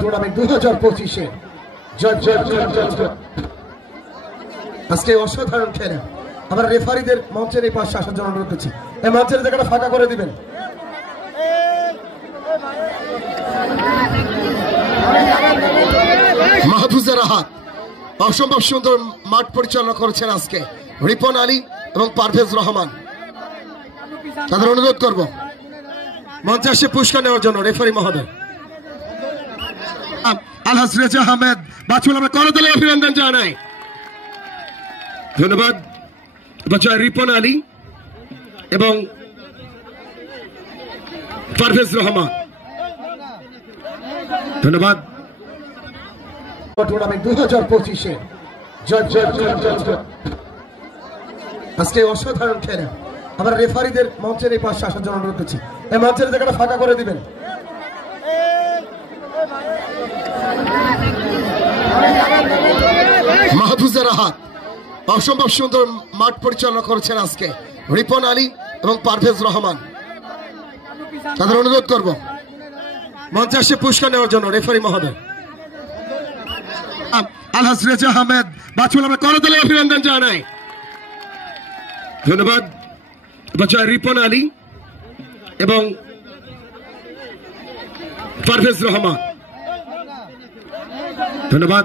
Tournament 2025-এ আজকে অসাধারণ খেলা। আমরা রেফারিদের মঞ্চের এই পাশে আসার জন্য অনুরোধ করছি। এই মঞ্চের জায়গাটা ফাঁকা করে দিবেন। মাহফুজা রাহাত অসম্ভব সুন্দর মাঠ পরিচালনা করেছেন আজকে। রিপন আলী এবং পারভেজ রহমান, তাদের অনুরোধ করব মঞ্চে আসে পুরস্কার নেওয়ার জন্য। রেফারি মহোদয় আলহাজ রেজা আহমেদ বাছুল, আমরা করতালি অভিনন্দন জানাই। ধন্যবাদ বাচ্চা রিপন আলী এবং পারভেজ রহমান, ধন্যবাদ। টুর্নামেন্ট 2025-এ আজকে অসাধারণ খেলা। আমরা রেফারিদের মঞ্চের এই পাশে আসার জন্য অনুরোধ করছি। এই মঞ্চের জায়গাটা ফাঁকা করে দিবেন। মাহফুজা রাহাত অসম্ভব সুন্দর মাঠ পরিচালনা করেছেন আজকে। রিপন আলী এবং পারভেজ রহমান, তাদের অনুরোধ করব মঞ্চে আসে পুরস্কার নেওয়ার জন্য। রেফারি মহোদয় আলহাজ রেজা আহমেদ বাছুল, আমরা করতালি অভিনন্দন জানাই। ধন্যবাদ বাচ্চা রিপন আলী এবং পারভেজ রহমান, ধন্যবাদ।